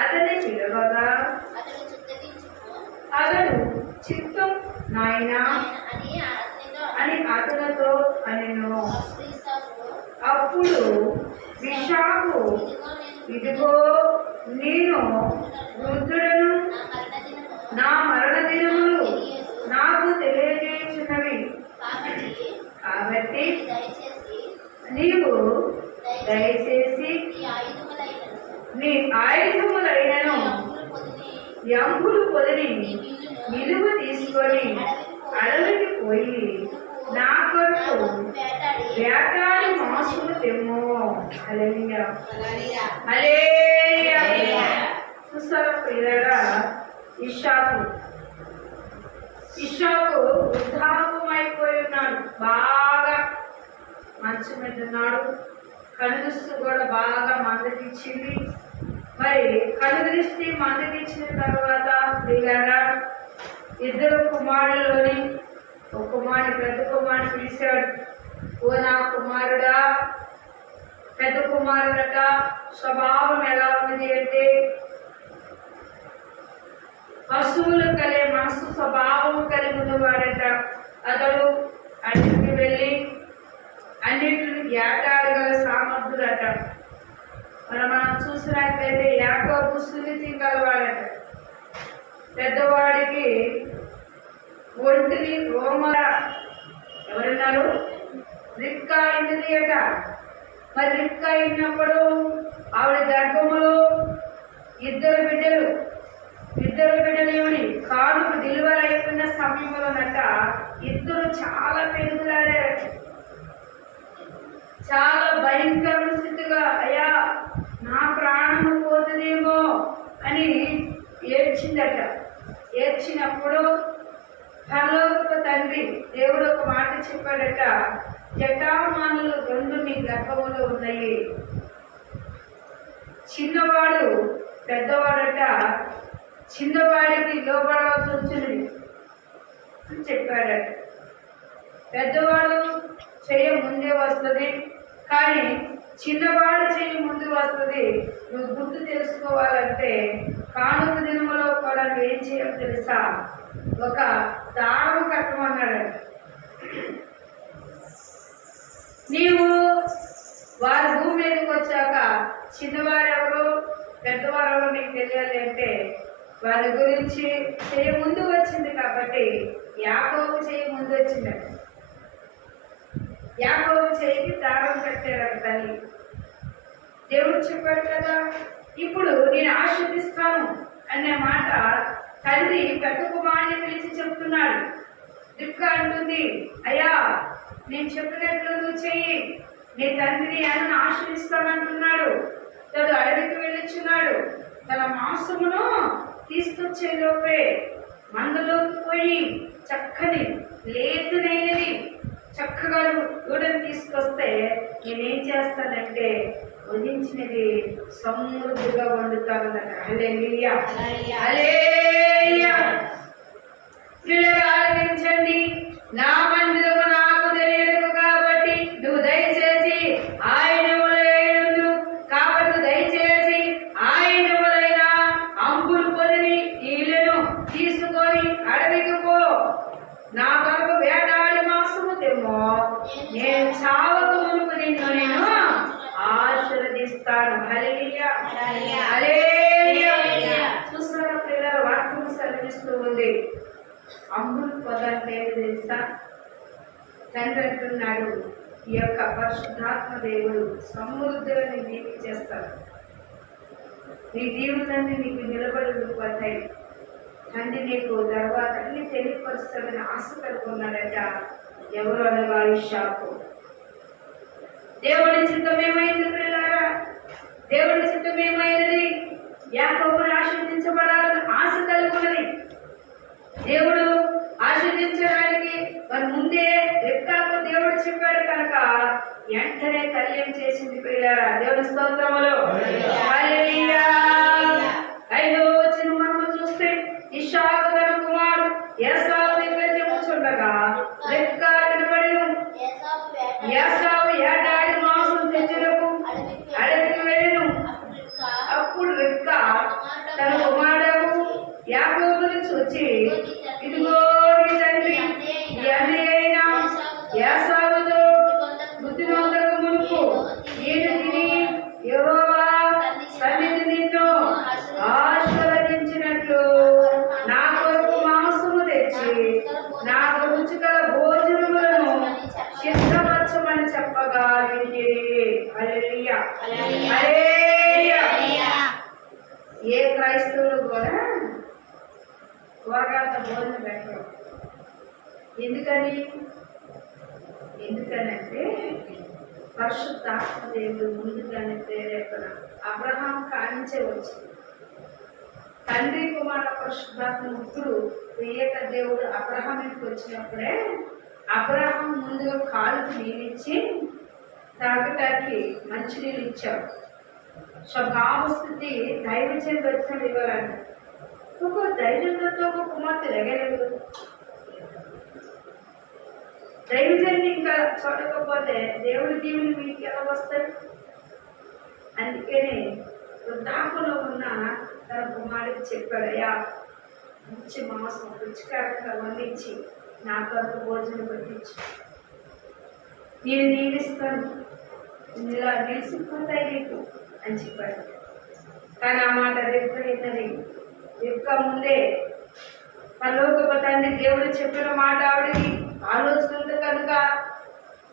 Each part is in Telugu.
అతని పిలవగా అతడు చిత్తం నాయనా అని అతనితో అనెను. అప్పుడు ఇస్సాకు, ఇదిగో నేను వృద్ధుడను, నా మరణ దినములు నాకు తెలియజేయుచున్నవి, కాబట్టి నీవు దయచేసి నీ ఆయుధములైనను యంబులు పొదిని నిలువ తీసుకొని అడవికి పోయి నా కొరకు వేటాడి మాంసము తెమ్ము. హల్లెలూయా, హల్లెలూయా. చూస్తారా ప్రియులారా, ఇస్సాకు వృద్ధాపమైపోయి ఉన్నాడు, బాగా మంచం మీద ఉన్నాడు. కనుదృష్టి కూడా బాగా మందకిచ్చింది. మరి కనుదృష్టి మందకిచ్చిన తర్వాత ప్రియులారా, ఇద్దరు కుమారులని ఒక కుమారుడు పెద్ద కుమారుడు పిలిచాడు. ఓ నా కుమారుడా, పెద్ద కుమారుడట స్వభావం ఎలా ఉన్నది అంటే పశువులు కలిగే మనసు స్వభావం కలిగి ఉన్నవాడట. అతడు అడవికి వెళ్ళి అన్నింటిని ఏటాడగల సామర్థ్యుడట. మనం చూసినట్లయితే యాకోబు సున్నితి గలవాడట. పెద్దవాడికి ఒంటిని రోమర ఎవరున్నారు? రిబ్కా అయింది అట. మరి రిబ్కా అయినప్పుడు ఆవిడ గర్భములో ఇద్దరు బిడ్డలు ఏమని కానుక డెలివరీ అయిపోయిన సమయంలోనట ఇద్దరు చాలా పెరుగులాడారట. చాలా భయంకర స్థితిగా, అయ్యా నా ప్రాణము పోతుందేమో అని ఏడ్చిందట. ఏడ్చినప్పుడు పరలోక తండ్రి దేవుడు ఒక మాట చెప్పాడట, జటామానులు రెండు నీ గర్భములో ఉన్నాయి. చిన్నవాడు పెద్దవాడట చిన్నవాడికి లోపడవలసి వచ్చింది అని చెప్పాడట. పెద్దవాడు చెయ్య ముందే వస్తుంది, కానీ చిన్నవాడు చెయ్యి ముందు వస్తుంది. నువ్వు గుర్తు తెలుసుకోవాలంటే కానుక దినములో కూడా నువ్వు ఏం చేయాలి తెలుసా? ఒక దారం కట్టమన్నాడు. నీవు వారి భూమి మీదకి వచ్చాక చిన్నవారు ఎవరు పెద్దవారు ఎవరు నీకు తెలియాలి అంటే వారి గురించి చేయ ముందు వచ్చింది కాబట్టి యాకోబు చేయి ముందు వచ్చిందట. యాకోబు చేయికి దారం కట్టారట తల్లి. దేవుడు చెప్పాడు కదా, ఇప్పుడు నేను ఆశీర్దిస్తాను అనే మాట తండ్రి పెద్ద కుమారుని పిలిచి చెప్తున్నాడు. రిబ్కా అంటుంది, అయ్యా నేను చెప్పినట్లు నువ్వు చెయ్యి, నీ తండ్రి ఆయన ఆశీర్దిస్తానంటున్నాడు. తను అడవికి వెళ్ళొచ్చున్నాడు. తన మాంసమును తీసుకొచ్చే లోపే మందులోకి పోయి చక్కని లేతునైనది చక్కగా దూడని తీసుకొస్తే నేనేం చేస్తానంటే వధించినది సమృద్ధిగా వండుతానన్నట. హల్లెలూయా, హల్లెలూయా. ఆలోచించండి, నా మందిరము నాకు తెలియదు కాబట్టి నువ్వు దయచేసి ఆయన కాబట్టి దయచేసి ఆయన అంబులు పొదిని ఇళ్ళను తీసుకొని అడవికి పో, నా కొరకు వేటాడి మాంసము తెమ్మో, నేను చావక మునుపు నిన్ను నేను ఆశీర్వదిస్తాను. హల్లెలూయా, హల్లెలూయా. చూస్తున్నారా పిల్లల వాక్యం సెలవిస్తూ ఉంది. అంబులు పొద అంటే తెలుసా? తండ్రి అంటున్నాడు, ఈ యొక్క పరిశుద్ధాత్మ దేవుడు సమృద్ధిని నీకు చేస్తాడు. నీ దీవులన్నీ నీకు నిలబడి ఉండిపోతాయి. తండ్రి నీకు తర్వాత అన్ని తెలియపరుస్తాడని ఆశ కలుగున్నాడట. ఎవరు అనగా ఇస్సాకు. దేవుడి చిత్తం ఏమైంది పిల్లలారా? దేవుడి చిత్తం ఏమైనది? యాకోబును ఆశీర్వదించబడాలని ఆశ కలుగున్నది. దేవుడు ఆశీర్వదించడానికి మరి ముందే రిబ్కాకు దేవుడు చెప్పాడు కనుక వెంటనే తల్లి ఏం చేసింది పిల్లలారా? దేవుని స్తోత్రములు, హల్లెలూయా. 5వ వచనం మనం చూస్తే ఇస్సాకు తన కుమారుడు ఏసావు దగ్గర చెప్పుచుండగా రిబ్కా కనబడెను. ఏసావు ఏటాడి మాంసం తెచ్చుటకు అడవికి వెళ్ళెను. అప్పుడు రిబ్కా ఏ క్రైస్తవులు కూడా కూరగాయలతో భోజనం పెట్టరు. ఎందుకనంటే పరిశుద్ధాత్మ దేవుడు ముందుగానే ప్రేరేపణ అబ్రహాం కానించే వచ్చింది. తండ్రి కుమార పరిశుద్ధాత్మ ముగ్గురు ప్రియక దేవుడు అబ్రహాంకి వచ్చినప్పుడే అబ్రహాం ముందుగా కాలుకు నీళ్ళిచ్చి తాగటానికి మంచినీళ్ళు ఇచ్చాడు. స్వభావస్థితి దైవజన్ వచ్చిన ఇవ్వాలంట. ఒక దైవజనులతో ఒక కుమార్తె ఎగలేదు. దైవజన్ని ఇంకా చూడకపోతే దేవుడి దీవుని మీకు ఎలా వస్తాయి? అందుకనే వృద్ధాపంలో ఉన్న తన కుమారుడికి చెప్పాడు, అయ్యా మంచి మాంసం రుచికరంగా వండించి నా కొరకు భోజనం పెట్టించు, నేను నీడిస్తాను, ఇలా నిలిచిపోతాయి నీకు అని చెప్పాడు. కానీ ఆ మాట రెప్పయినది రెక్క ముందే పరలోకపు తండ్రి దేవుడు చెప్పిన మాట ఆవిడికి ఆలోచన ఉంది కనుక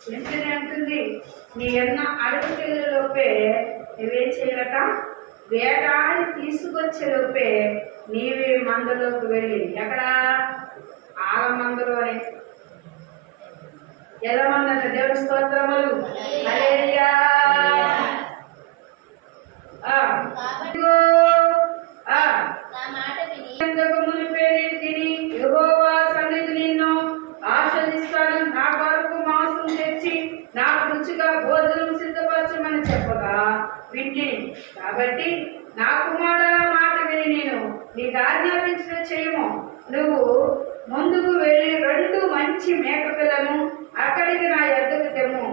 వెంటనే అంటుంది, నీ ఎన్న అడుగుకెళ్ళే లోపే నువ్వేం చేయాలట, వేటాడి తీసుకొచ్చే లోపే నీవే మందలోకి వెళ్ళి ఎక్కడ ఆల మందలో అని ఎలా మందంట దేవుడి స్తోత్రములు హల్లెలూయా. మునిపే తిని యెహోవా సన్నిధి నిన్ను ఆశ్రదిస్తాను, నా కొరకు మాంసం తెచ్చి నాకు రుచిగా భోజనం సిద్ధపరచమని చెప్పగా వింటి. కాబట్టి నా కుమారుల మాట విని నేను నీకు ఆజ్ఞాపించిన చేయము. నువ్వు ముందుకు వెళ్ళి 2 మంచి మేకపిల్లను అక్కడికి నా యొద్దకు తెమ్ము.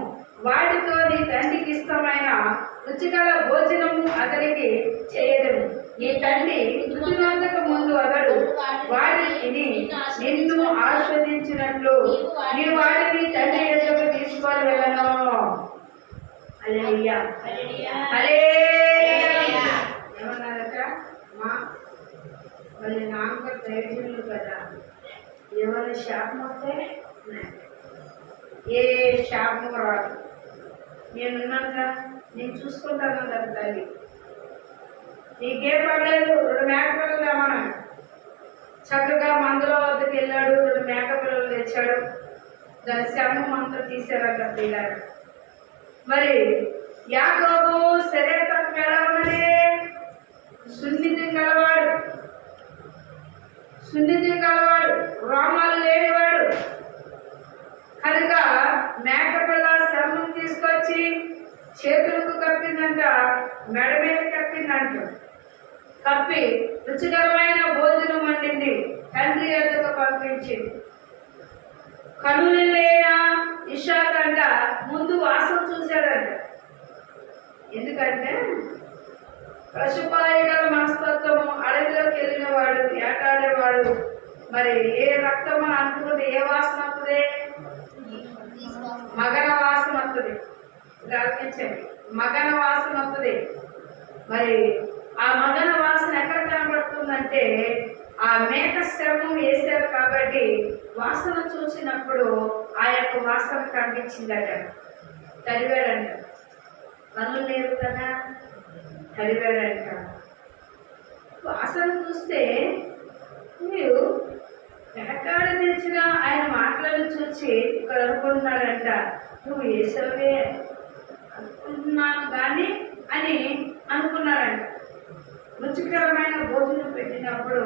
వాటితో నీ తండ్రికి ఇష్టమైన రుచిగల భోజనము అతనికి చేయదము. నీ తండ్రి మృతునందుకు ముందు అతడు వాటిని తిని నిన్ను ఆస్వాదించినట్లు నీ వాటిని తండ్రి యొద్దకు తీసుకొని వెళ్ళను. హల్లెలూయా హల్లెలూయా. ఏమన్నారట మా మళ్ళీ నాన్నగారు దైవజనులు కదా, ఏమైనా శాపం వస్తే ఏ శాపం రాదు, నేనున్నానుగా, నేను చూసుకుంటాను కదా తల్లి, నీకేం పడలేదు. 2 మేకపిల్లలు తెమ్మన్నాడు. చక్కగా మందుల వద్దకు వెళ్ళాడు, 2 మేకపిల్లలు తెచ్చాడు. దాని శవం అంతా తీసారట పిల్లలు. మరి యాకోబు శరీరం ఎలా ఉన్నది? సున్నితం గలవాడు, రోమాలు లేనివాడు కనుక మేకపిల్ల శవం తీసుకొచ్చి చేతులకు కప్పిందంట, మెడ మీద కప్పిందంట. కప్పి రుచికరమైన భోజనం వండింది, తండ్రి యొద్దకు పంపించింది. కనులు లేన ఇషాకంట ముందు వాసన చూశాడంట. ఎందుకంటే పశుపాయగల మనస్తత్వము, అడవిలోకి వెళ్ళినవాడు, ఏటాడేవాడు. మరి ఏ రక్తం అని అనుకుంటే ఏ వాసన వస్తుంది? మగన వాసన వస్తుంది. ఆలోచించండి, మగన వాసన వస్తుంది. మరి ఆ మగన వాసన ఎక్కడ కనబడుతుందంటే ఆ మేక శ్రమం వేశారు కాబట్టి వాసన చూసినప్పుడు ఆ యొక్క వాసన కనిపించిందట. తరివాడంట, కళ్ళు లేవు కదా, తరివాడంట. వాసన చూస్తే మీరు వెనకాడ తెచ్చిన ఆయన మాటలను చూసి ఇక్కడ అనుకుంటున్నాడంట, నువ్వు వేసవే అనుకుంటున్నాను కానీ అని అనుకున్నాడంట. రుచికరమైన భోజనం పెట్టినప్పుడు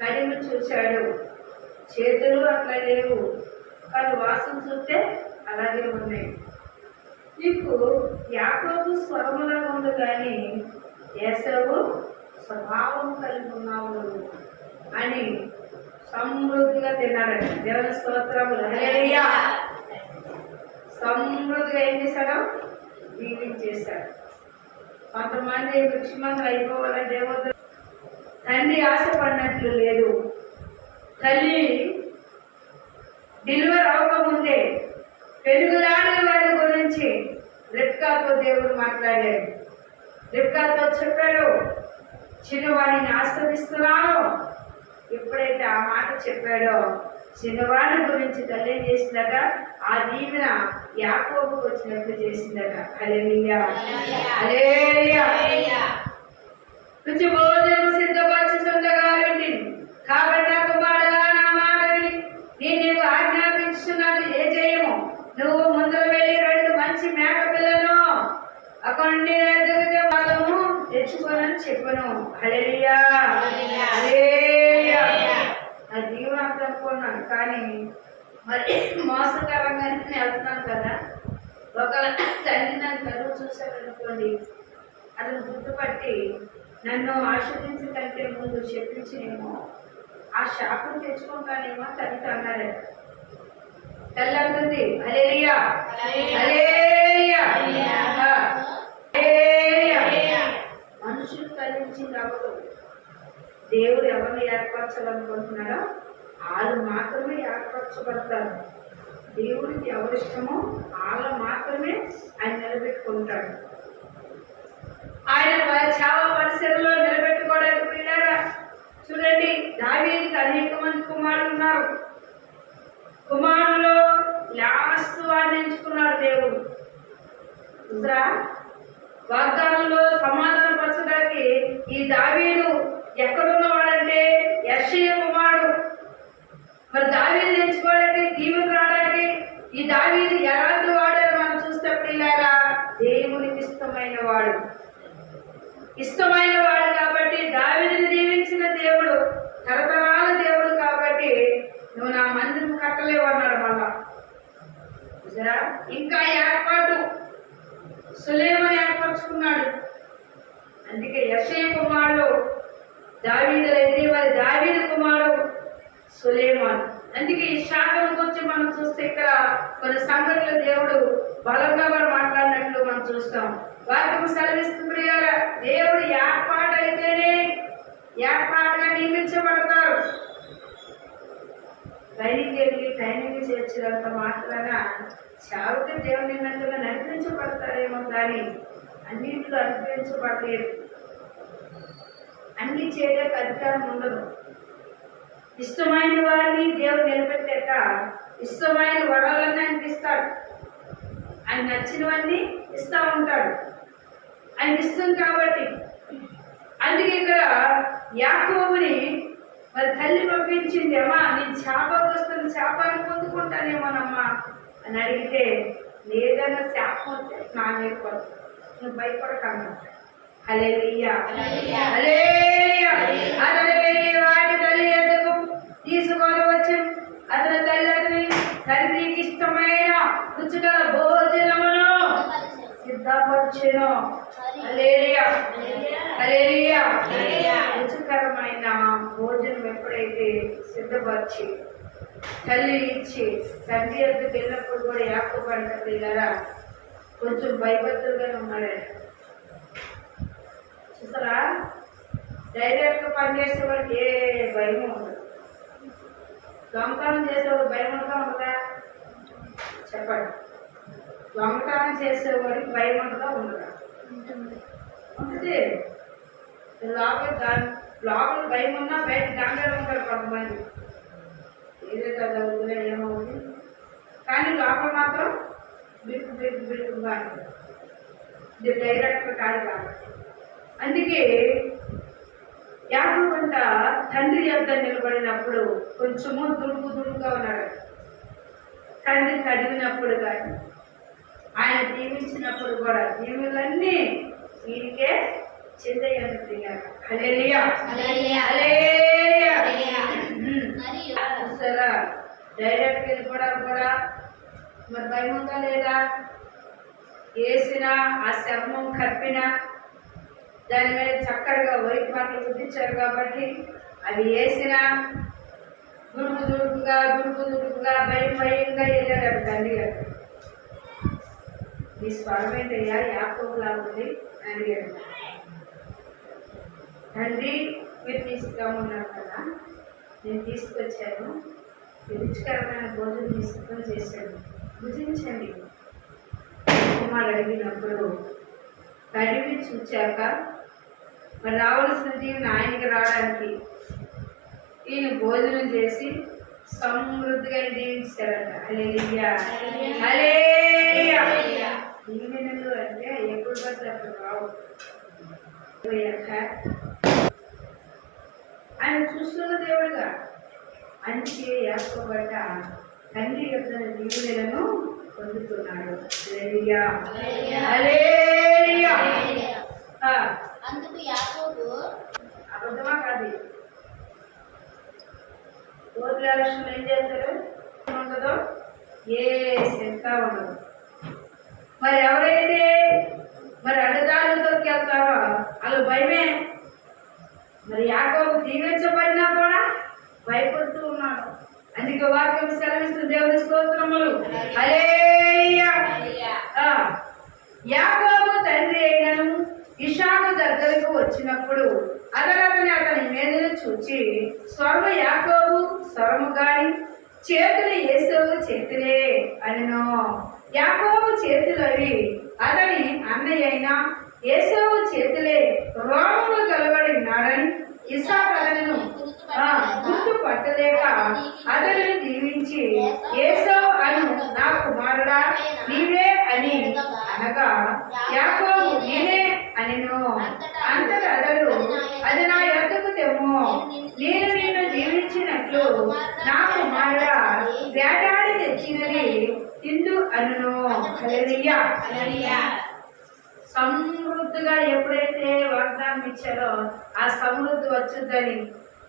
కడిమి చూశాడు, చేతులు అట్లా లేవు, కానీ వాసన చూస్తే అలాగే ఉన్నాయి. నీకు యాకోబు స్వరములా ఉంది కానీ ఏసావు స్వభావం కలిగి ఉన్నావు అని సమృద్ధిగా తిన్నాడండి. దేవుని స్తోత్రములు హల్లెలూయా. సమృద్ధిగా ఏం చేశాడు? దీవించేశాడు. కొంతమంది రుచిమంతులు అయిపోవాలంటే ఏమవుతుంది? తండ్రి ఆశపడినట్లు లేదు. తల్లి డెలివరీ అవ్వకముందే పెరుగులాడే వారి గురించి రిబ్కాతో దేవుడు మాట్లాడాడు. రిబ్కాతో చెప్పాడు, చిన్నవాడిని ఆస్వాదిస్తున్నాను. ఎప్పుడైతే ఆ మాట చెప్పాడో చిన్నవాడి గురించి తల్లి ఏం చేసిందట? ఆ దీవెన యాకోబుకు వచ్చినప్పుడు చేసిందట. హల్లెలూయా హల్లెలూయా. రుచి భోజనం కానీ మరి మోసకరంగానే వెళ్తున్నాను కదా. ఒక తండ్రి నన్ను కరువు చూశాడనుకోండి, అతను గుర్తుపట్టి నన్ను ఆశీర్వదించిన కంటే ముందు శపించినేమో ఆ శాపం తెచ్చుకుంటానేమో తల్లితో అన్నాడు. తల్లి అంటుంది హల్లెలూయా హల్లెలూయా. మనుషులు కలిగించింది అవ్వదు. దేవుడు ఎవరిని ఏర్పరచాలనుకుంటున్నాడో వాళ్ళు మాత్రమే ఏర్పరచబడతారు. దేవుడికి ఎవరిష్టమో వాళ్ళు మాత్రమే ఆయన నిలబెట్టుకుంటాడు. ఆయన చాలా పరిసరంలో నిలబెట్టుకోవడానికి పిల్లారా చూడండి, దావీదుకి అనేక మంది కుమారులు ఉన్నారు. కుమారులో లాస్ట్ వాడిని ఎంచుకున్నాడు దేవుడు. వాగ్దానంలో సమాధానం పరచడానికి ఈ దావీదు ఎక్కడున్నవాడంటే యెషయా కుమారుడు. మరి దావీదు ఎంచుకోవడానికి దీవులు రావడానికి ఈ దావీదు ఎలాంటి వాడని మనం చూస్తే పిల్లారా, దేవునికి ఇష్టమైన వాడు కాబట్టి దావీదుని దీవించిన దేవుడు తరతరాల దేవుడు కాబట్టి నువ్వు నా మందిరం కట్టలేవు అన్నాడు. మళ్ళా ఇంకా ఏర్పాటు సులేమాను ఏర్పరచుకున్నాడు. అందుకే యెషయా కుమారుడు దావీదులైతే మరి దావీదు కుమారుడు సులేమాను. అందుకే ఈ శాఖల గురించి మనం చూస్తే ఇక్కడ కొన్ని సంఘటనలు దేవుడు బలంగా కూడా మాట్లాడినట్లు మనం చూస్తాం. వాక్యం సెలవిస్తుంది దేవుడు ఏర్పాటు అయితేనే ఏర్పాటుగా నియమించబడతారు. ట్రైనింగ్ చేర్చినంత మాత్రాన చావుకి దేవుని నిమిత్తంగా నడిపించబడతారేమో కానీ అన్నింటిలో అనుగ్రహించబడలేదు. అన్ని చేయడానికి అధికారం ఉండదు. ఇష్టమైన వారిని దేవుడు నిలబెట్టాక ఇష్టమైన వరాలన్నీ ఆయనకి ఇస్తాడు. ఆయన నచ్చినవన్నీ ఇస్తూ ఉంటాడు. ఆయన ఇష్టం కాబట్టి అందుకే ఇక్కడ యాకోబుని మరి తల్లి పంపించింది, అమ్మా నేను శాపగ్రస్తుని శాపాన్ని పొందుకుంటానేమోనమ్మా అని అడిగితే, లేదన్నా శాపం వస్తే నా మీద పడుతుంది, నువ్వు భయపడకన్నా. హల్లెలూయా వాటి తల్లి ఎదుగు తీసుకొని వచ్చి అతని తల్లి తండ్రికి ఇష్టమైన రుచిగల భోజనమును సిద్ధపరచెను. రుచికరమైన భోజనం ఎప్పుడైతే సిద్ధపరిచి తల్లి ఇచ్చి తండ్రి వద్దకు వెళ్ళినప్పుడు కూడా యాకోబు అంటారు కదా, కొంచెం భయభద్రులుగానే ఉన్నాడు. చూసారా, డైరెక్ట్గా పనిచేసేవాడికి ఏ భయం ఉండదు. దొంగతనం చేసేవాడు భయం ఉంటుందా ఉండదా చెప్పండి. దొంగతనం చేసేవాడికి భయం ఉంటుందా ఉండదా? ఉంటుంది. లోపల భయం ఉన్నా బయట గంగలు ఉంటారు కొంతమంది, ఏదో చదువుతున్నా ఏమవుతుంది, కానీ లోపల మాత్రం బిరుకుగా ఉంటుంది. ఇది డైరెక్ట్గా కాదు కాబట్టి. అందుకే యాకోబు అంట తండ్రి యొద్ద నిలబడినప్పుడు కొంచెము దుడుకుగా ఉన్నాడు. తండ్రి కడిగినప్పుడు కానీ ఆయన దీవించినప్పుడు కూడా దీవులన్నీ వీరికే చెందయ్యారు. సరే, డైరెక్ట్ వెళ్ళిపోవడం కూడా మరి భయం ఉందా లేదా? వేసిన ఆ శర్మం కప్పిన దాని మీద చక్కగా వైట్ మాటలు గుర్తించారు కాబట్టి అది వేసిన దుడుకుగా భయంగా వెళ్ళాడు తండ్రి గారు. ఈ స్వరం ఏంటయ్యా యాకోబులా ఉంది అని అడిగాడు. తండ్రి మీరు తీసుకురామన్నారు కదా, నేను తీసుకొచ్చాను, రుచికరమైన భోజనం సిద్ధం చేశాను, భుజించండి. కుమారుడు అడిగినప్పుడు కడిగి చూచాక మరి రావాల్సిన దీవెన ఆయనకి రావడానికి ఈయన భోజనం చేసి సమృద్ధిగా దీవించారట. దీవెనలు అంటే ఎప్పుడు పడితే అప్పుడు రావు. ఆయన చూస్తున్న దేవుడుగా, అందుకే యాకోబు తండ్రి యొక్క దీవెనలను పొందుతున్నాడు. అందుకు యాకోబు అబద్ధమా కాదు, బైబిల్ ఎలక్షన్ ఏం చేస్తారు ఉండదు, ఏ చింత ఉండదు. మరి ఎవరైతే మరి అడ్డదారులు తొక్కేస్తారో వాళ్ళు భయమే. మరి యాకోబు దీవించబడినా కూడా భయపడుతూ ఉన్నాడు. అందుకే వాక్యం సెలవిస్తుంది. దేవుని స్తోత్రములు. హల్లెలూయా. యాకోబు తండ్రి అయినను ఇషాకు దగ్గరకు వచ్చినప్పుడు అతని మీదను చూచి స్వరము యాకోబు స్వరము గాని చేతులు ఏసావు చేతులే అనెను. యాకోబు చేతులు అవి అతని అన్నయ్య అయిన ఏసావు చేతులే రోమము కలబడి ఉన్నాడని ఇస్సాకు అతను గుర్తు పట్టలేక అతనిని దీవించి ఏసావు అను నా కుమారుడా నీవే అని అనగా యాకోబు నేనే అనెను. అంతటా అతడు అది నా యొద్దకు తెమ్ము, నేను నిన్ను దీవించినట్లు నా కుమారుడా వేటాడి తెచ్చినది తిందు అనును. హల్లెలూయా. సమృద్ధిగా ఎప్పుడైతే వాగ్దానం ఇచ్చారో ఆ సమృద్ధి వచ్చుద్దని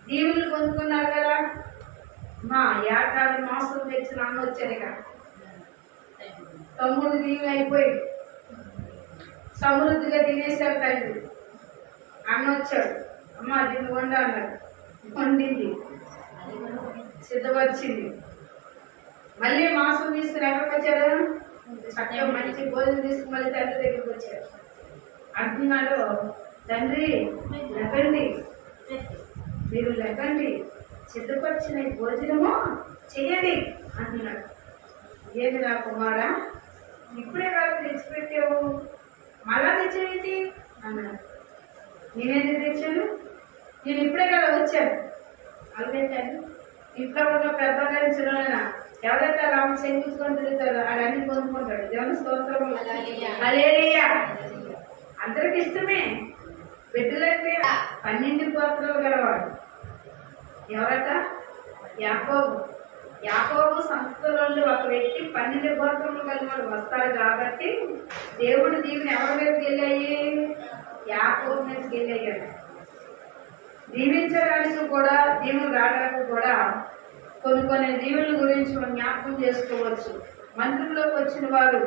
దీవులు పొందుకున్నారు కదా. మా ఏటాది మాసం తెచ్చిన అన్న వచ్చారు కదా, తమ్ముడు దీవులు అయిపోయి సమృద్ధిగా తినేశారు. తండ్రి అన్న వచ్చాడు, అమ్మ దీన్ని వండ అన్నాడు. వండింది, సిద్ధపరిచింది. మళ్ళీ మాసం తీసుకుని ఎక్కడికి వచ్చారు, చక్కగా మంచి భోజనం తీసుకుని మళ్ళీ తండ్రి దగ్గరికి వచ్చారు. అంటున్నాడు, తండ్రి లెక్కండి, మీరు లెక్కండి, సిద్ధపరిచిన భోజనము చెయ్యండి అంటున్నాడు. ఏమి నా కుమారా ఇప్పుడే కాదు తెచ్చిపెట్టావు, మళ్ళా తెచ్చేది అన్నాడు. నేనేది తెచ్చాను, నేను ఇప్పుడే కదా వచ్చాను. అలాగేంటాను ఇంట్లో ఉన్న పెద్ద చిన్న ఎవరైతే రామ శంకించుకొని తిరుగుతారో అడన్నీ కొనుక్కుంటాడు. దేవుని స్తోత్రము. హల్లెలూయా. అందరికి ఇష్టమే. బిడ్డలైతే 12 గోత్రాలు గలవాడు ఎవరట? యాకోబు. యాకోబు సంస్థలోని ఒక వ్యక్తి 12 గోత్రములు కలిగినవాడు వస్తాడు. కాబట్టి దేవుడు దీవెన ఎవరి మీదకి వెళ్ళాయి? యాకోబు మీదకి వెళ్ళాయి. దీవించడానికి కూడా దీవులు రావడానికి కూడా కొన్ని దీవుల గురించి మనం జ్ఞాపకం చేసుకోవచ్చు. మందిరంలోకి వచ్చిన వారు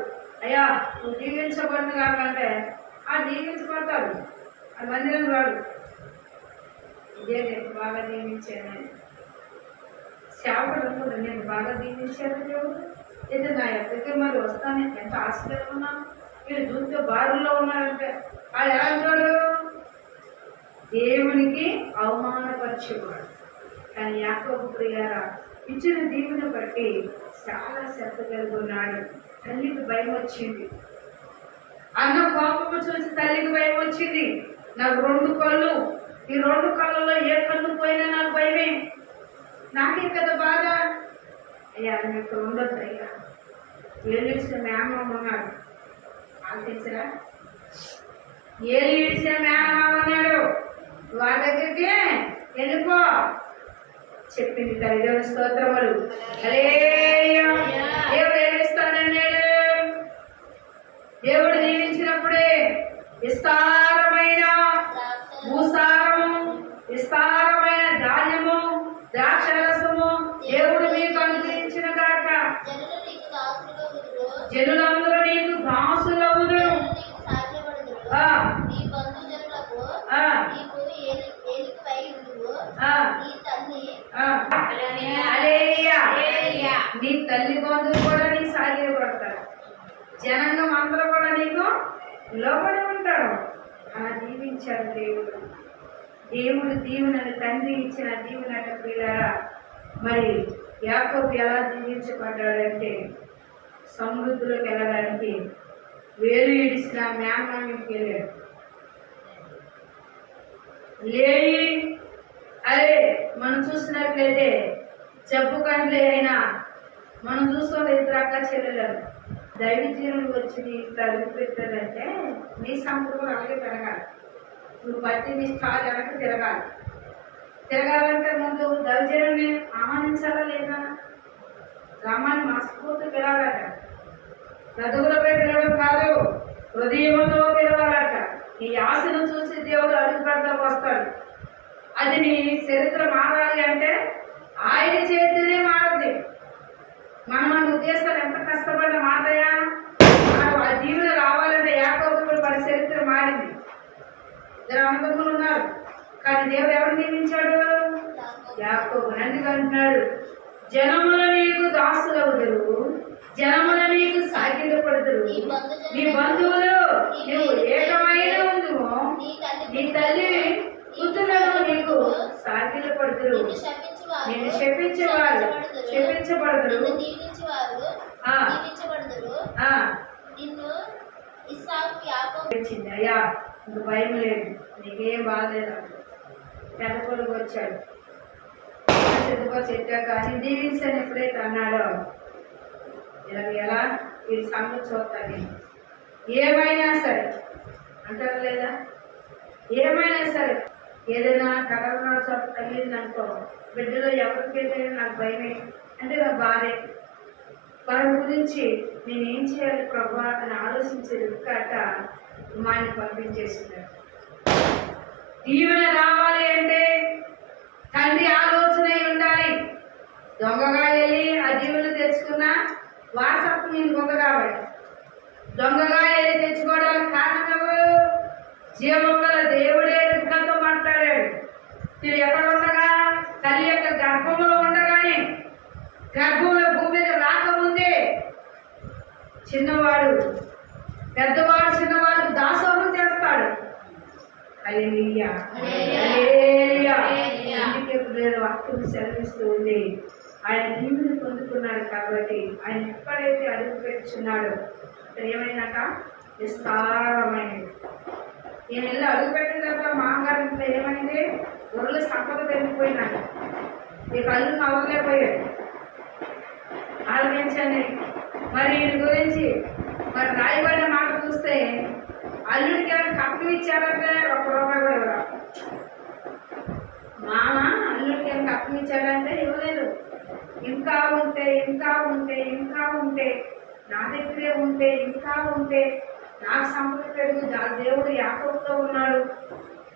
అయ్యా నువ్వు దీవించబడిన కాకంటే ఆ దీవించబడతాడు, ఆ మందిరం రాడు. ఇదే నేను బాగా దీవించాను, సేవకుడు కూడా నేను బాగా దీవించాను దేవుడు, అయితే నా ఎక్కడికి మరి వస్తాను, ఎంత ఆశగా ఉన్నాను, మీరు చూస్తే బారుల్లో ఉన్నారంటే వాళ్ళు ఎలా ఉంటాడు? దేవునికి అవమానపరిచేవాడు. కానీ యాకోబు ప్రియారా ఇచ్చిన దీవుని బట్టి చాలా శ్రద్ధ కలిగి ఉన్నాడు. తల్లికి భయం వచ్చింది. అన్న కోపము చూసి తల్లికి భయం వచ్చింది. నాకు 2 కళ్ళు, ఈ 2 కళ్ళలో ఏ కళ్ళు పోయినా నాకు భయమే, నాకే కదా బాధ. అయ్యా మీకు ఉండొద్దు అయ్యా. ఏళ్ళు ఇచ్చిన మేనమామ ఉన్నాడు, ఆలోచించరా? ఏళ్ళు ఇచ్చిన మేనమామ ఉన్నాడు, వారి దగ్గరికి వెళ్ళిపో చెప్పింది తల్లి. దేవుని స్తోత్రములు. హల్లెలూయా. దేవుడు ఏమిస్తాడన్నాడు? దేవుడు దీవించినప్పుడే విస్తారమైన భూసారము, విస్తారమైన ధాన్యము, ద్రాక్షరసము దేవుడు మీకు అనుగ్రహించిన కాక జనులందరూ నీకు దాసులవుదురు. నీ తల్లి బంధువులు కూడా నీకు సాగిపడతారు, జనాంగం అందరూ కూడా నీకు లోపడి ఉంటారు. అలా దీవించాడు దేవుడు. దేవుడు దీవునని తండ్రి ఇచ్చిన దీవునట పిల్లరా. మరి యాకోబు ఎలా దీవించబడ్డాడంటే సమృద్ధిలోకి వెళ్ళడానికి వేలు ఇడిసిన మేనమామికి వెళ్ళాడు. లేని అరే మనం చూసినట్లయితే జబ్బు కండ్లే అయినా మనం చూస్తున్న 2 అక్క చెల్లెలు దైవజీవులు వచ్చి ఇట్లా అడుగు పెట్టారంటే నీ సంపూర్ణ అలాగే పెరగాలి. నువ్వు బట్టి నీ కాలు వెనక తిరగాలి. తిరగాలంటే ముందు దైవజీవుని ఆహ్వానించాలా లేదా? గ్రామాన్ని మనస్ఫూర్తి పిలవాలట, బ్రతుకులు పెట్టడం కాదు, హృదయంతో పిలవాలట. నీ ఆశను చూసి దేవుడు అడుగు పెడతాకు వస్తాడు. అది నీ చరిత్ర మారాలి అంటే ఆయన చేతినే మారుద్ది. మన ఉద్దేశాలు ఎంత కష్టపడిన మాటయా ఆ దీవెన రావాలంటే యాకోబు కూడా మన చరిత్ర మారింది. ఇద్దరు అన్నదమ్ములు ఉన్నారు, కానీ దేవుడు ఎవరు నియమించాడు? యాకోబు. అందుకంటున్నాడు, జనముల నీకు దాసులవుదురు, జనముల నీకు సాగిలపడుదురు, నీ బంధువులు నువ్వు ఏకమైన ఉందుము, నీ తల్లి కూతురులను నీకు సాగిలపడుదురు, నేను శపించేవారు శపించబడుదురు, అయ్యా ఇంక భయం లేదు, నీకేం బాధ లేదు. పెద్ద కొడుకు వచ్చాడు, చెప్పాక నీ దీవించని ఎప్పుడైతే అన్నాడో ఎలా వీడి సంగతి చూస్తాను. ఏమైనా సరే అంటారు లేదా, ఏమైనా సరే ఏదైనా కరోనా చోట తగిలింది అనుకో, బిడ్డలో ఎవరికైతే నాకు భయమే అంటే నా భార్య వారి గురించి నేనేం చేయాలి ప్రభా అని ఆలోచించే దుఃఖాట మాని పంపించేస్తున్నారు. దీవెన రావాలి అంటే తండ్రి ఆలోచన ఉండాలి. దొంగగా వెళ్ళి ఆ దీవెన తెచ్చుకున్న వారసత్వం నేను దొంగ కాబట్టి దొంగగా వెళ్ళి తెచ్చుకోవడానికి కారణం ఎవరు? జీవం గల దేవుడే దుఃఖంతో మాట్లాడాడు. నేను ఎక్కడ ఉండగా తల్లి యొక్క గర్భంలో ఉండగానే, గర్భంలో భూమి మీద రాకముందే చిన్నవాడు పెద్దవాడు చిన్నవాడు దాసోహం చేస్తాడు. హల్లెలూయా హల్లెలూయా. అందుకే వాక్యం సెలవిస్తూ ఉంది, ఆయన దీవుని పొందుకున్నాడు కాబట్టి ఆయన ఎక్కడైతే అడుగు పెట్టుచున్నాడో అక్కడ ఏమైనాక విస్తారమైనది. నేను వెళ్ళి అడుగు పెట్టిన తర్వాత మామగారి ఇంట్లో ఏమైంది? గొర్రెల సంపద పెరిగిపోయినాడు. ఈ కళ్ళు నవ్వలేకపోయాడు. ఆలోచించండి మరి ఈయన గురించి. మరి రాయబడిన మాట చూస్తే అల్లుడికి ఏమైనా కప్పలు ఇచ్చారంటే ₹1 కూడా ఇవ్వరా? మామ అల్లుడికి ఏమైనా కప్పలు ఇచ్చాడంటే ఇవ్వలేదు. ఇంకా ఉంటే ఇంకా ఉంటే ఇంకా ఉంటే నా దగ్గరే ఉంటే ఇంకా ఉంటే నాకు సంపద పెరుగు. దేవుడు యాకోబుతో ఉన్నాడు.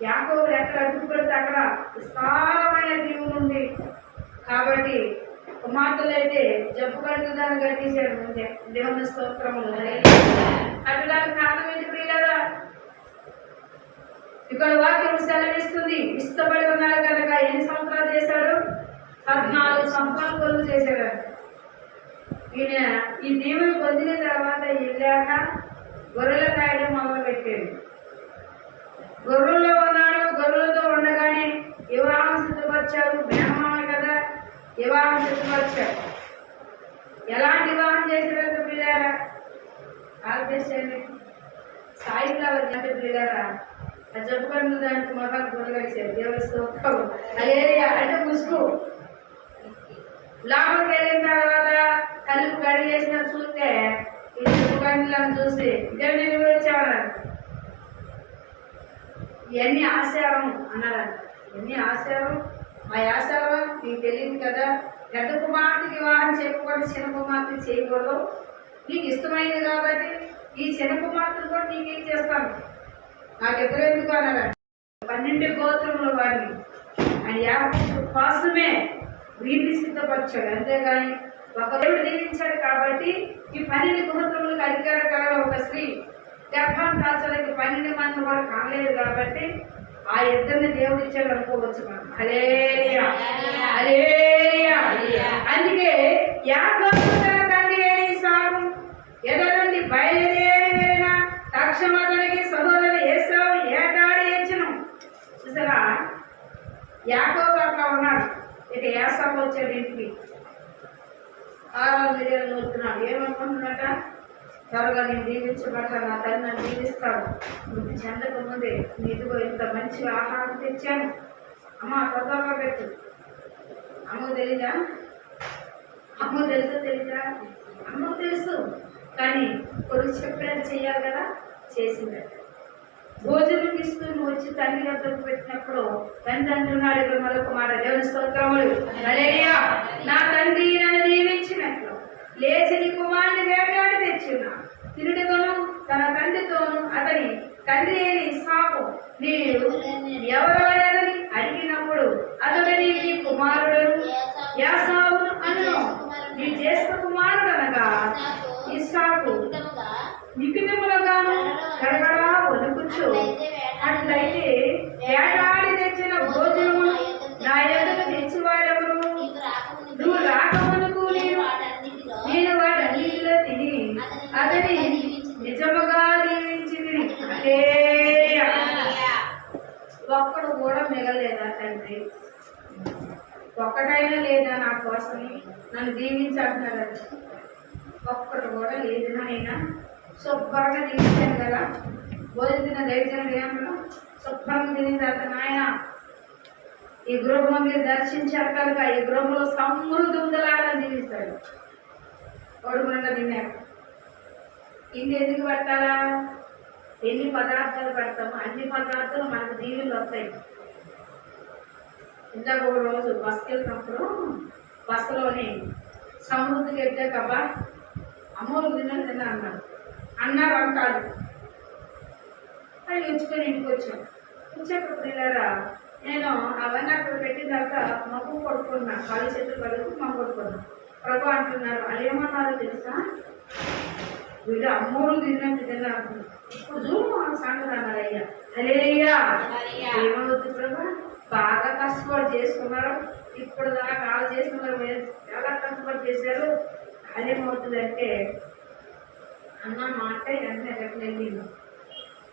యాకోబు ఎక్కడ అడుగు పెడితే అక్కడ విస్తారమైన దీవులు ఉంది కాబట్టి కుమార్తెలు అయితే జబ్బు కలుగుదాన్ని కట్టేశాడు. ముందే దేవుని స్తోత్రములు. అటులాంటి కారణం ఎందుకు లేదా? ఇక్కడ వాక్యం సెలవిస్తుంది, ఇష్టపడి ఉన్నారు కనుక ఎన్ని సంవత్సరాలు చేశాడు? 14 సంవత్సరాలు కొలువు చేశాడు. ఈయన ఈ దీవులు పొందిన తర్వాత వెళ్ళాక గొర్రెల కాయడం మొదలు పెట్టాడు. గొర్రెల్లో ఉన్నాడు. గొర్రెలతో ఉండగానే వివాహం సిద్ధపరిచాడు. మేనమామ కదా, వివాహం సిద్ధపరిచాడు. ఎలాంటి వివాహం చేశాడు పిల్లారా? ఆలోచించండి. సాయిబాబా అంటే పిల్లారా ఆ జబ్బుకండు దానికి మొదలు గురగలిసాడు. దేవుడి స్తోత్రం. హల్లెలూయా అంటే ముసుగు. లోపలికి వెళ్ళిన తర్వాత కళ్ళు గడి చేసిన చూస్తే ఈ జబ్బుకండులను చూసి దేవుని వచ్చామన్నాడు. ఇవన్నీ ఆచారం అన్నారంట. ఇవన్నీ ఆచారం. మా ఆచారం నీకు తెలియదు కదా. పెద్ద కుమార్తెకి వివాహం చేయకూడదు, చిన్న కుమార్తెకి చేయకూడదు. నీకు ఇష్టమైంది కాబట్టి ఈ చిన్న కుమార్తెను కూడా నీకేం చేస్తాను, నాకు ఎదురెందుకు అన్నారంట. 12 గోత్రముల వాడిని ఆయన యాకోబు కోసమే వీరిని సిద్ధపరిచాడు. అంతేగాని ఒక దేవుడు దీవించాడు కాబట్టి ఈ 12 గోత్రములకు అధికారకాల ఒక స్త్రీ గర్భం కాల్చడానికి 12 మంది కూడా కాలేదు కాబట్టి ఆ ఇద్దరిని దేవుడు ఇచ్చాడు అనుకోవచ్చు మనం. హల్లెలూయా హల్లెలూయా. అందుకే యాకోబు తన తండ్రి ఏసావు ఎదురు నుండి బయలుదేరి వెళ్ళిన తక్షణ అతనికి సహోదరుడు ఏసావు ఏటాడి ఇచ్చును. చూసారా, యాకోబు అట్లా ఉన్నాడు. ఇక ఏసావు వచ్చాడు ఇంటికి. 6 మిలియన్లు నూరుతున్నాడు. ఏమనుకుంటున్నట? త్వరగా నేను దీవించబడ్డాను, నా తల్లి నన్ను దీవిస్తాడు. మృతి చెందక ముందే నీదిగో ఇంత మంచి ఆహారం తెచ్చాను, అమ్మ తొందరగా పెట్టు. అమ్మకు తెలీదా? అమ్మకు తెలుసు తెలీదా? అమ్మకు తెలుసు, కానీ కొడుకు చెప్పినట్టు చెయ్యాలి కదా, చేసిందట. భోజనం తీసుకుని వచ్చి తండ్రి వద్దకు పెట్టినప్పుడు తండ్రి అంటున్నాడు ఇక్కడ మరొక మాట, దేవుని స్తోత్రములు. హల్లెలూయా. నా తండ్రి నన్ను దీవించినట్లు లేచి నీ కుమారుని వేటాడి తెచ్చున్నా తిరుడుతోను తన తండ్రితోను అతని తండ్రి అయిన ఇస్సాకు నీవు ఎవరెవరని అడిగినప్పుడు అతడు నీ కుమారుడు యాసావును అను నీ జ్యేష్ఠ కుమారుడు అనగా ఇస్సాకు నిఖితములుగాను గడగడా వణుకుచు అట్లయితే వేటాడి తెచ్చిన భోజనము నా ఎదుట తెచ్చివారెవరు? నువ్వు రాకమునకు నేను వాటన్నిటిలో తిని అతని నిజముగా దీవించింది. హల్లెలూయా. ఒక్కడు కూడా మిగలేదా తండ్రి? ఒక్కటైనా లేదా నా కోసం నన్ను దీవించాలంటున్నాడు. ఒక్కడు కూడా లేదు నాయనా. శుభ్రంగా దీవించాను కదా, భోజన దైవజన విధానంలో శుభ్రంగా తినిన తర్వాత నాయన ఈ గృహంలో మీరు దర్శించారు కనుక ఈ గృహంలో సమృద్ధి ఉందలాగా దీవిస్తాడు. ఒడుగుండా తిన్నారు. ఇంటి ఎందుకు పెట్టాలా? ఎన్ని పదార్థాలు పెడతాము అన్ని పదార్థాలు మనకు దీవులు వస్తాయి. ఇందాక ఒక రోజు బస్కి వెళ్తున్నప్పుడు బస్సులోని సమృద్ధికి ఎట్టాకబ్బా అమ్మోరు తిన్నా అన్నారు అంటాడు. అని ఉంచుకొని ఇంటికి వచ్చాం. వచ్చేటప్పుడు ఇలారా నేను అవన్నీ అక్కడ పెట్టిన తర్వాత మగ్గు కొడుకున్నా, కాలు చేతులు కడుగు మగ్గు కొడుకున్నా. ప్రభు అంటున్నారు, వాళ్ళు ఏమన్నారో తెలుసా? వీళ్ళు అమ్మోరు తిన్నట్టు తిన్నారు. ఇప్పుడు చూడు ఆ సంగతి అన్నారు. అయ్యా హల్లెలూయా. ఏమవుతుంది ప్రభు? బాగా కష్టపడి చేసుకున్నారు. ఇప్పుడు దాకా కాలు చేసుకున్నారు, చాలా కష్టపడి చేశారు. అదేమవుతుందంటే అన్న మాట వెంటనే వెళ్ళింది.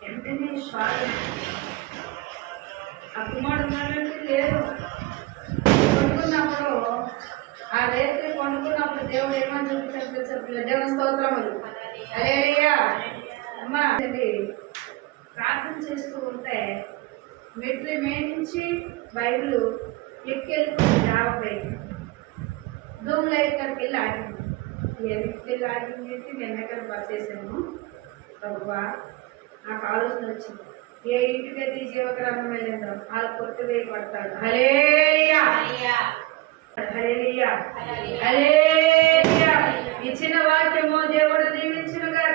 వెంటనే షాక్. ఆ కుమారుడు ఉన్నట్టు లేదు. కొనుక్కున్నప్పుడు ఆ రేత్రి కొనుక్కున్నప్పుడు దేవుడు ఏమని చూపించారు? దేవుని స్తోత్రములు. హల్లెలూయా. అమ్మా ప్రార్థన చేస్తూ ఉంటే మెట్లు మేనించి బైబిల్ ఎక్కెళ్ళిపోయింది. డాబాపై దూములు ఇక్కడికి వెళ్ళి ఆగింది. ఎక్కడికి వెళ్ళి ఆగింది ఏంటి? నేను ఎక్కడ బస్ వేసాను. ప్రభువా నాకు ఆలోచన వచ్చింది, ఏ ఇంటికైతే ఈ జీవగ్రామం వెళ్ళిందో వాళ్ళు కొట్టు వేయి పడతాడు. హల్లెలూయా. హల్లెలూయా. హల్లెలూయా. ఇచ్చిన వాక్యము దేవుడు దీవించును గాక.